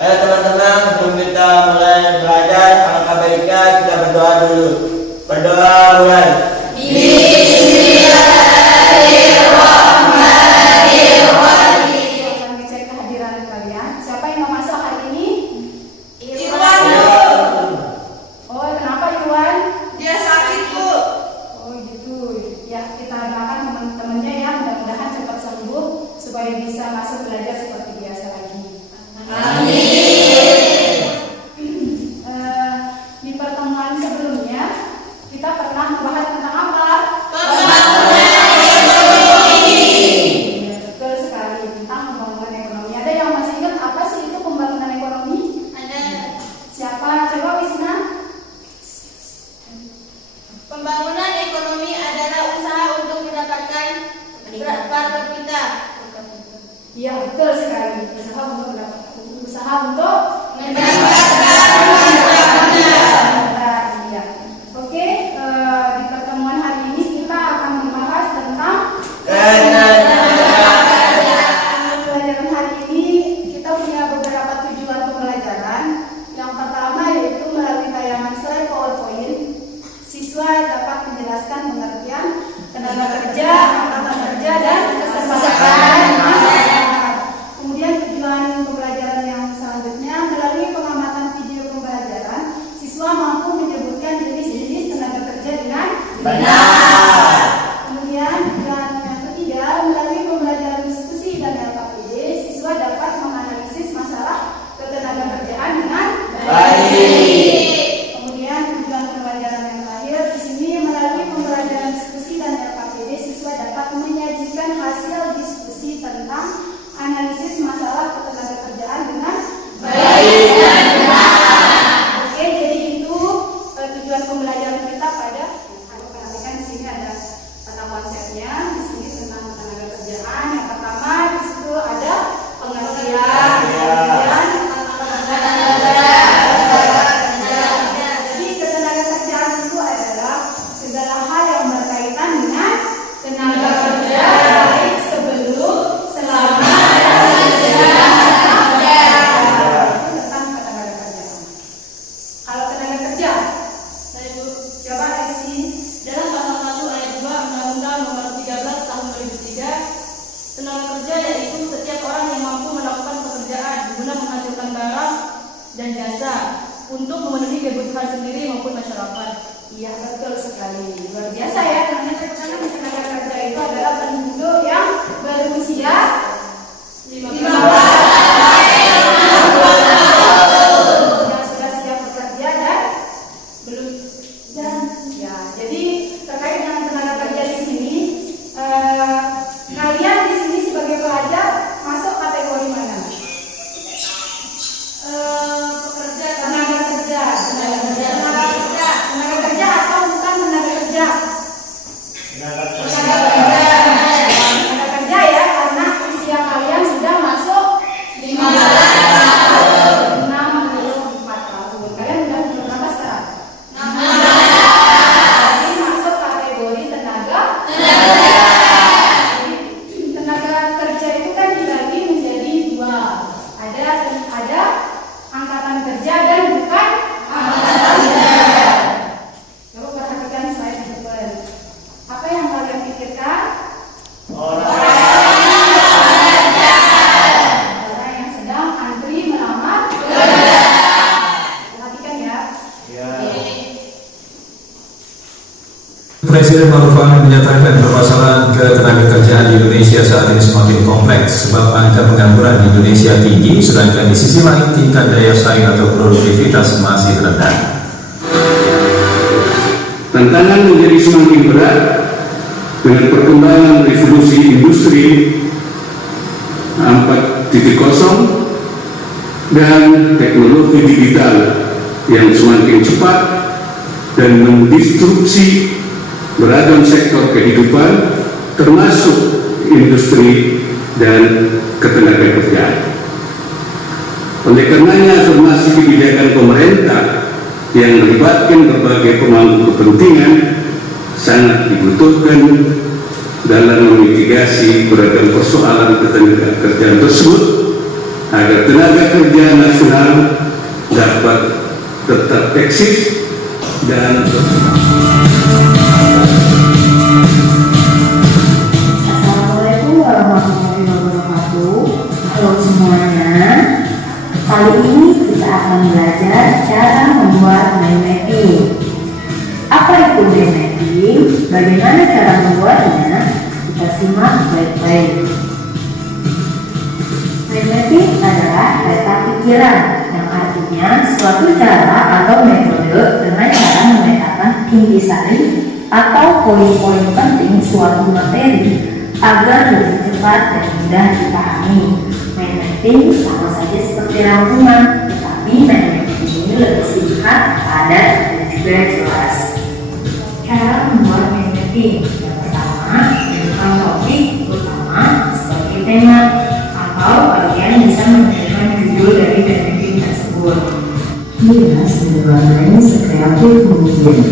Ayo teman-teman, sebelum kita mulai belajar, alangkah baiknya kita berdoa dulu. Berdoa mulai. Bismillahirrahmanirrahim. Mengecek kehadiran kalian. Siapa yang mau masuk hari ini? Irwan. Oh, kenapa Irwan? Dia sakit, Bu. Oh gitu. Ya, kita doakan teman-temannya ya, mudah-mudahan cepat sembuh supaya bisa masuk belajar seperti biasa lagi. Amin. Di pertemuan sebelumnya kita pernah membahas tentang apa? Ya, betul sekali, tentang pembangunan ekonomi. Ada yang masih ingat apa sih itu pembangunan ekonomi? Ada. Siapa? Coba Wisna. Pembangunan ekonomi adalah usaha untuk mendapatkan per kapita. Iya, betul sekali. Usaha untuk mendapatkan Iya. Oke, di pertemuan hari ini kita akan membahas tentang pembelajaran hari ini. Kita punya beberapa tujuan pembelajaran. Yang pertama yaitu melalui tayangan slide PowerPoint, siswa dapat menjelaskan pengertian tenaga kerja, angkatan kerja, dan keserentakan. Kemudian tujuan pembelajaran yang selanjutnya melalui pengamatan video pembelajaran, siswa mampu menyebutkan jenis-jenis tenaga kerja dengan Benar. Kemudian tujuan yang ketiga melalui pembelajaran diskusi dan LKPD, siswa dapat menganalisis masalah ketenagakerjaan dengan Baik. Kemudian tujuan pembelajaran yang terakhir di sini melalui pembelajaran diskusi dan LKPD, siswa dapat menyajikan hasil diskusi tentang analisis masalah ketenagakerjaan dengan Baik dan Oke, jadi itu tujuan pembelajaran kita pada aku perhatikan di sini ada kata konsepnya di sini tentang ketenagakerjaan. Yang pertama di situ ada pengertian, kemudian jadi ketenagakerjaan itu adalah segala hal yang berkaitan dengan tenaga kerja baik sebelum, selama, dan sesudah tentang ketenaga kerjaan. Kalau tenaga kerja, Saya, Bu. coba isi. Dalam pasal 1 ayat 2 Undang-Undang Nomor 13 Tahun 2003, tenaga kerja yaitu setiap orang yang mampu melakukan pekerjaan guna menghasilkan barang dan jasa untuk memenuhi kebutuhan sendiri maupun masyarakat. Iya, betul sekali. Luar biasa ya, teman-teman. Tenaga kerja itu adalah penduduk yang berusia 15 yang sudah siap bekerja dan belum. Dan ya, jadi terkait dengan tenaga kerja di sini, kalian di sini sebagai pelajar masuk kategori mana? Pekerja Tenaga kerja atau bukan tenaga kerja? Tenaga kerja ya, karena usia kalian sudah masuk 15 tahun, 64 tahun. Kalian udah berapa sekarang? 16. Jadi masuk kategori tenaga kerja. Tenaga kerja itu kan dibagi menjadi dua. Ada angkatan kerja dan bukan angkatan kerja. Coba perhatikan slide di depan. Apa yang kalian pikirkan? Orang yang sedang antri melamar kerja. Perhatikan ya. Presiden Ma'ruf Amin menyatakan permasalahan ketenagakerjaan di Indonesia saat ini semakin kompleks sebab angka pengangguran di Indonesia tinggi, sedangkan di sisi lain tingkat daya saing atau produktivitas masih rendah. Tantangan menjadi semakin berat dengan perkembangan revolusi industri 4.0 dan teknologi digital yang semakin cepat dan mendistrupsi beragam sektor kehidupan termasuk industri dan ketenagakerjaan. Oleh karenanya afirmasi kebijakan pemerintah yang melibatkan berbagai pemangku kepentingan sangat dibutuhkan dalam memitigasi beragam persoalan ketenagakerjaan tersebut agar tenaga kerja nasional dapat tetap eksis dan Assalamualaikum warahmatullahi wabarakatuh. Halo semuanya. Kali ini kita akan belajar cara membuat mind mapping. Apa itu mind mapping? Bagaimana cara membuatnya? Kita simak baik-baik. Mind mapping adalah peta pikiran, yang artinya suatu cara atau metode dengan cara memetakan intisari atau poin-poin penting suatu materi agar lebih cepat dan mudah dipahami. Mind mapping sama saja seperti rangkuman, tetapi mind mapping ini lebih singkat, padat, dan juga jelas. Cara membuat mind mapping: yang pertama, tentukan topik utama sebagai tema, atau kalian bisa menentukan judul dari mind mapping tersebut. Hias dan warnai sekreatif mungkin.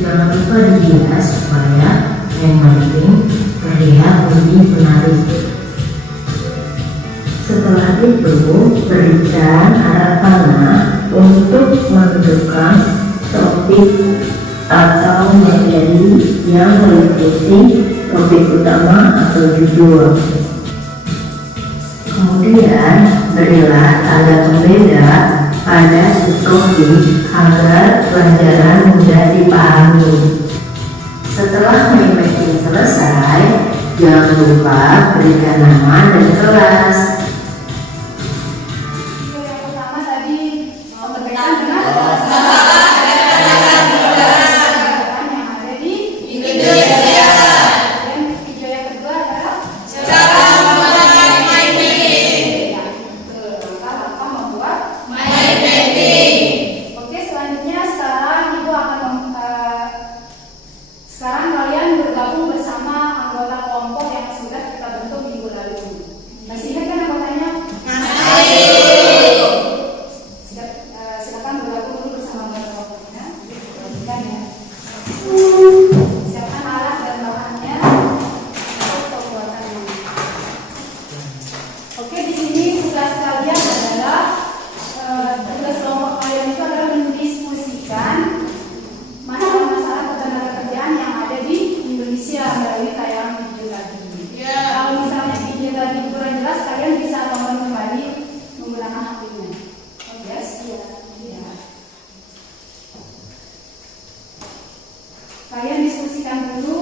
Jangan lupa dihias supaya mind mapping terlihat lebih menarik. Setelah itu, berikan arah panah untuk menentukan topik atau materi yang meliputi topik utama atau judul. Kemudian, berilah tanda pembeda pada subtopik agar pelajaran mudah dipahami. Setelah mind mapping selesai, jangan lupa berikan nama dan kelas. Yang pertama tadi berkaitan dengan yang ada di Indonesia. Dan video yang kedua adalah cara membuat mind mapping. Langkah membuat mind mapping. Oke, selanjutnya sekarang Ibu akan sekarang kalian bergabung bersama anggota kelompok yang sudah kita bentuk minggu lalu. Masih ingat kan anggotanya? Silakan bergabung dulu bersama anggota kelompoknya. Perhatikan ya. Siapkan alat dan bahannya untuk pembuatannya. Oke, di sini tugas kalian adalah tugas kelompok kalian itu adalah mendiskusikan masalah-masalah ketenagakerjaan yang ada di Indonesia melalui tayangan video tadi. Kalau misalnya video tadi kurang jelas, kalian bisa tonton kembali menggunakan HP-nya. Oh yes, iya. Kalian diskusikan dulu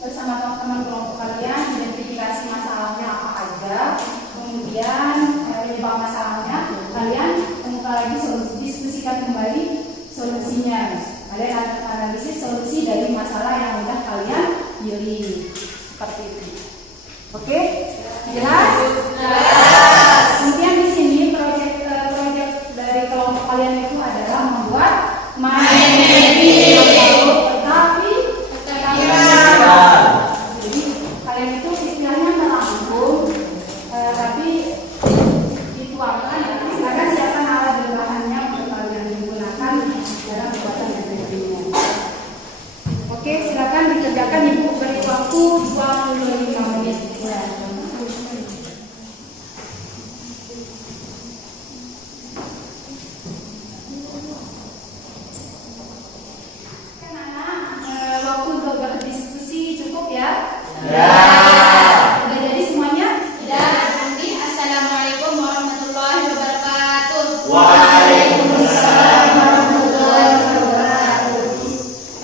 bersama teman-teman kelompok kalian, identifikasi masalahnya apa aja, kemudian penyebab masalahnya, kalian temukan lagi solusi, diskusikan kembali solusinya. Kalian analisis solusi dari masalah yang udah kalian pilih seperti itu. Oke? Jelas? Jelas. Kemudian di sini proyek dari kelompok kalian itu adalah membuat mind mapping. Jadi kalian itu istilahnya melambung, tapi dituangkan. Silakan siapkan alat dan bahannya untuk kalian digunakan dalam pembuatan mind mapping-nya. Oke, silakan dikerjakan. Ibu beri waktu 25 menit. Waktu untuk berdiskusi cukup ya? Ya. Udah jadi semuanya? Dan nanti assalamualaikum warahmatullahi wabarakatuh. Waalaikumsalam warahmatullahi wabarakatuh.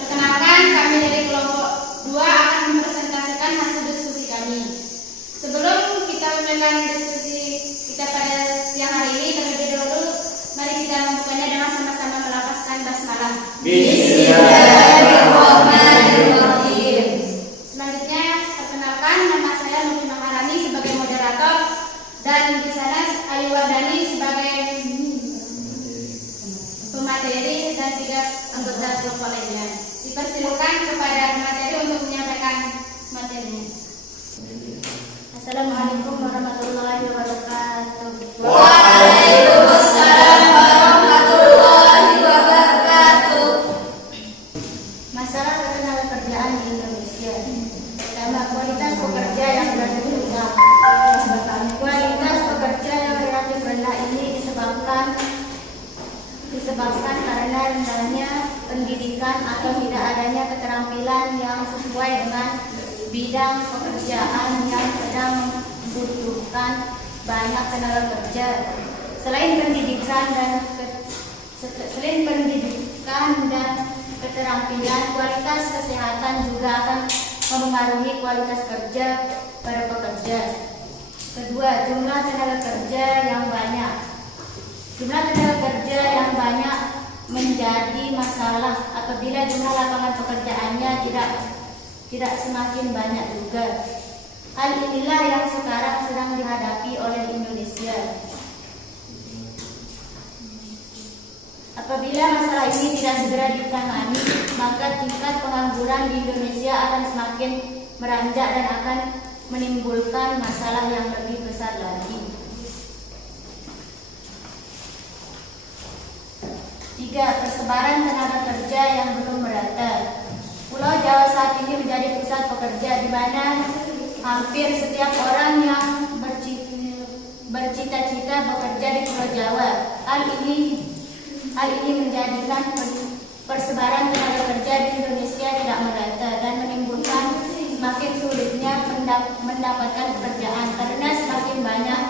Perkenalkan, kami dari kelompok 2 akan mempresentasikan hasil diskusi kami. Sebelum kita memulai diskusi kita pada siang hari ini, terlebih dahulu mari kita membukanya dengan sama-sama melafazkan basmalah. Bismillahirrahmanirrahim. Selanjutnya, perkenalkan, nama saya Nufi Maharani sebagai moderator dan di sana Ayu Wardani sebagai pemateri dan 3 anggota kelompok lainnya. Dipersilakan kepada pemateri untuk menyampaikan materinya. Assalamualaikum warahmatullahi wabarakatuh. Waalaikumsalam warahmatullahi wabarakatuh. Masalah ketenagakerjaan di Indonesia. Pertama, kualitas pekerja yang disebabkan karena rendahnya pendidikan atau tidak adanya keterampilan yang sesuai dengan bidang pekerjaan yang sedang membutuhkan banyak tenaga kerja. Selain pendidikan dan keterampilan, kualitas kesehatan juga akan mempengaruhi kualitas kerja pada pekerja. Kedua, jumlah tenaga kerja yang banyak. Jumlah tenaga kerja yang banyak menjadi masalah apabila jumlah lapangan pekerjaannya tidak semakin banyak juga. Hal inilah yang sekarang sedang dihadapi oleh Indonesia. Apabila masalah ini tidak segera ditangani, maka tingkat pengangguran di Indonesia akan semakin meranjak dan akan menimbulkan masalah yang lebih besar lagi. 3. Persebaran tenaga kerja yang belum merata. Pulau Jawa saat ini menjadi pusat pekerja di mana hampir setiap orang yang bercita-cita bekerja di Pulau Jawa. Hal ini menjadikan persebaran tenaga kerja di Indonesia tidak merata dan menimbulkan semakin sulitnya mendapatkan pekerjaan karena semakin banyak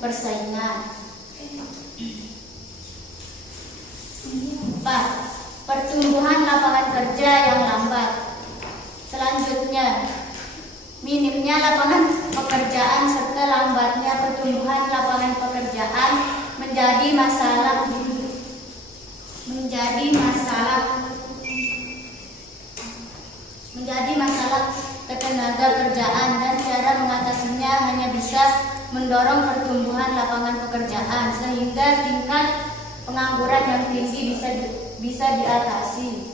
persaingan. 4. Pertumbuhan lapangan kerja yang lambat. Selanjutnya, minimnya lapangan pekerjaan serta lambatnya pertumbuhan lapangan pekerjaan menjadi masalah ketenaga kerjaan, dan cara mengatasinya hanya bisa mendorong pertumbuhan lapangan pekerjaan sehingga tingkat pengangguran yang tinggi bisa diatasi.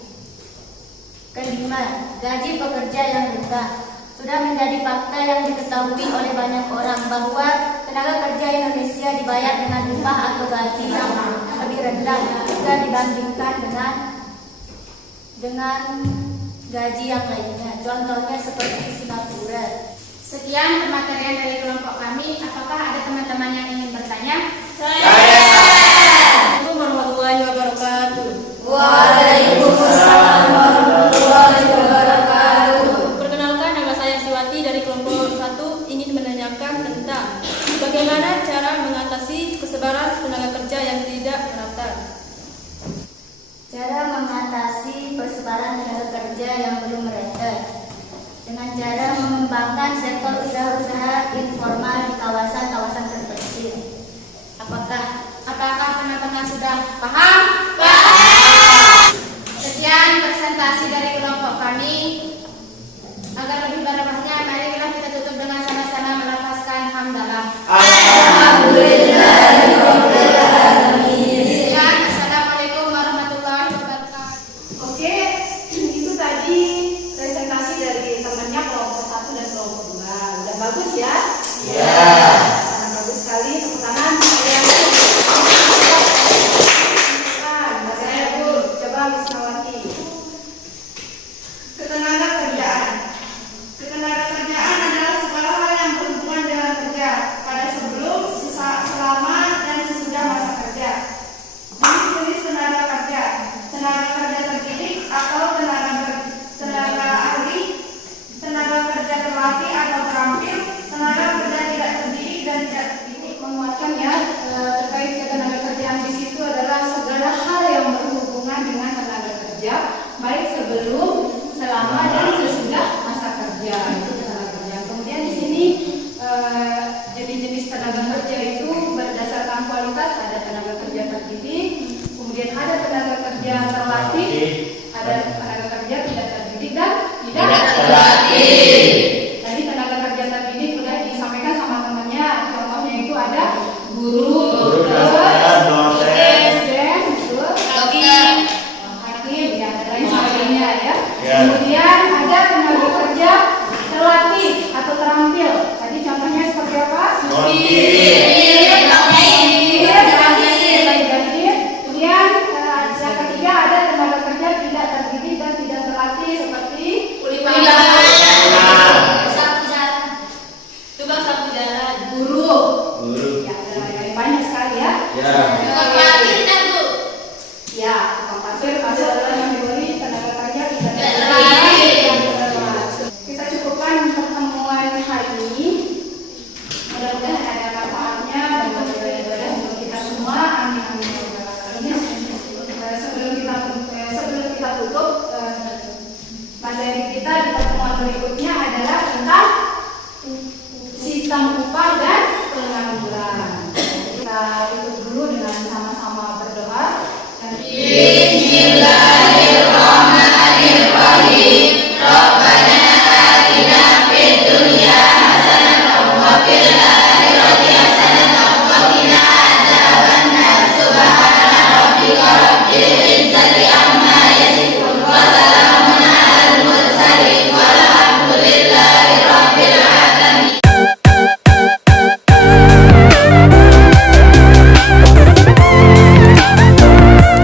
Kelima, gaji pekerja yang rendah. Sudah menjadi fakta yang diketahui oleh banyak orang bahwa tenaga kerja Indonesia dibayar dengan upah atau gaji yang lebih rendah jika dibandingkan dengan gaji yang lainnya. Contohnya seperti Singapura. Sekian pematerian dari kelompok kami. Apakah ada teman-teman yang ingin bertanya? Assalamualaikum warahmatullahi wabarakatuh. Waalaikumsalam warahmatullahi wabarakatuh. Perkenalkan, nama saya Siwati dari kelompok 1 ingin menanyakan tentang bagaimana cara mengatasi persebaran tenaga kerja yang tidak merata. Cara mengatasi persebaran tenaga kerja yang belum merata dengan cara mengembangkan sektor usaha-usaha informal di kawasan-kawasan terpencil. Apakah teman-teman sudah paham? Sekian presentasi dari kelompok kami. Agar lebih barokahnya, marilah kita tutup dengan sama-sama melafazkan hamdalah. Sekian, assalamualaikum warahmatullahi wabarakatuh. Oke, itu tadi presentasi dari temannya kelompok 1 dan kelompok 2. Udah bagus ya? Sangat bagus sekali. Tepuk tangan. Coba Wisnawati. Ketenaga kerjaan. Ketenaga kerjaan adalah segala hal yang berhubungan dengan kerja pada sebelum, selama, dan sesudah masa kerja. Jenis-jenis tenaga kerja terdidik atau tenaga ahli, tenaga kerja terlatih atau terampil, tenaga kerja tidak terdidik dan tidak terdidik. Menguatkan ya terkait ketenaga kerjaan di situ adalah segala hal yang berhubungan dengan tenaga kerja, baik sebelum, selama, dan sesudah masa kerja. Itu tenaga kerja. Kemudian di sini jenis-jenis tenaga kerja itu berdasarkan kualitas. Ada tenaga kerja terdidik, kemudian ada tenaga kerja terlatih, ada tenaga kerja tidak terdidik dan tidak terlatih. Tadi tenaga kerja terdidik sudah disampaikan sama temannya. Contohnya itu ada guru, dosen, hakim, ya, dan lain sebagainya ya. Kemudian ada tenaga kerja terlatih atau terampil. Tadi contohnya seperti apa? Kemudian yang ketiga ada tenaga kerja tidak terdidik dan tidak terlatih seperti Tukang sapu jalan. guru. Ya, ada banyak sekali ya. Ya, Mudah-mudahan ada manfaatnya dan beribadah untuk kita semua. Amin.